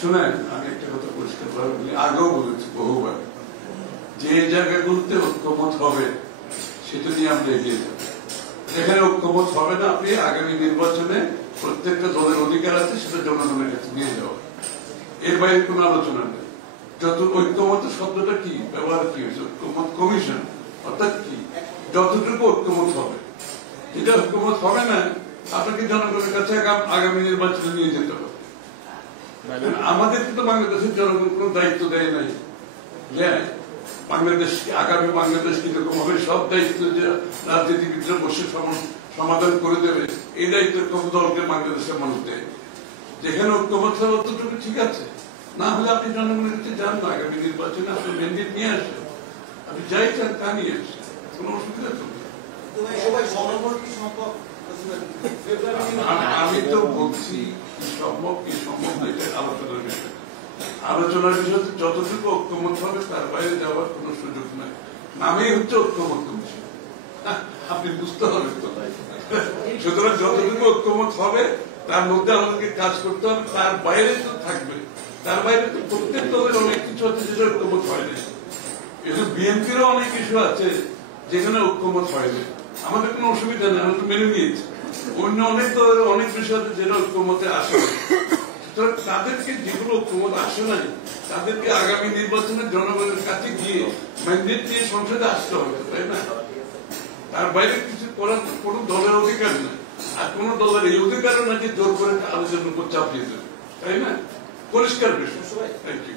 শুনেন, আমি একটা কথা পরিষ্কার ভাবে বলি, আগেও বলেছি বহুবার, যে জায়গাগুলোতে ঐক্যমত হবে সেটা নিয়ে আমরা এগিয়ে যাব। যেখানে ঐক্যমত হবে না, আপনি আগামী নির্বাচনে প্রত্যেকটা দলের অধিকার আছে সেটা জনগণের কাছে নিয়ে যাওয়া, এর বাইরে কোন আলোচনা নেই। যত ঐক্যমত শব্দটা কি ব্যবহার কি হয়েছে, ঐক্যমত কমিশন অর্থাৎ কি, যতটুকু ঐক্যমত হবে, যেটা ঐক্যমত হবে না আপনাকে জনগণের কাছে আগামী নির্বাচনে নিয়ে যেতে হবে। আমাদের কিন্তু বাংলাদেশের জনগণ কোন দায়িত্ব দেয় নাই, বাংলাদেশ আগামী বাংলাদেশ কিরকম হবে সব দায়িত্ব যে রাজনীতিবিদরা বসে সমাধান করে দেবে, এই দায়িত্ব কোন দলকে বাংলাদেশের মানুষ দেয়। যেখানে ঐক্যমত হবে ততটুকু ঠিক আছে, না হলে আপনি জনগণের কাছে যান না, আগামী নির্বাচনে আপনি ম্যান্ডেট নিয়ে আসেন, আপনি যাই চান তা নিয়ে আসেন, কোন অসুবিধা চলবে। আমি তো বলছি সম্ভব কি সম্ভব না, এটা আলোচনার বিষয়। আলোচনার বিষয় যতটুকু ঐক্যমত হবে তার বাইরে যাওয়ার কোন সুযোগ নাই, নামেই হচ্ছে ঐক্যমত কমিশন, আপনি বুঝতে হবে তো। সুতরাং যতটুকু ঐক্যমত হবে তার মধ্যে আমাদেরকে কাজ করতে হবে, তার বাইরে তো থাকবে, তার বাইরে তো প্রত্যেক দলের অনেক কিছু আছে যেটা ঐক্যমত হয় না। কিন্তু বিএনপিরও অনেক কিছু আছে যেখানে ঐক্যমত হয় না, আমাদের কোনো অসুবিধা নেই, আমরা তো মেনে নিয়েছি। অন্য অনেক দলের অনেক বিষয় আছে যেটা ঐক্যমতে আসে না, সুতরাং তাদেরকে যেগুলো ঐক্যমত আসে নাই তাদেরকে আগামী নির্বাচনে জনগণের কাছে গিয়ে ম্যান্ডেট নিয়ে সংসদে আসতে হবে, তাই না? তার বাইরে কিছু করার কোন দলের অধিকার নেই, আর কোন দলের এই অধিকারও না যে জোর করে আলোচনার উপর চাপিয়ে দেবে, তাই না? পরিষ্কার বিষয়। Thank you.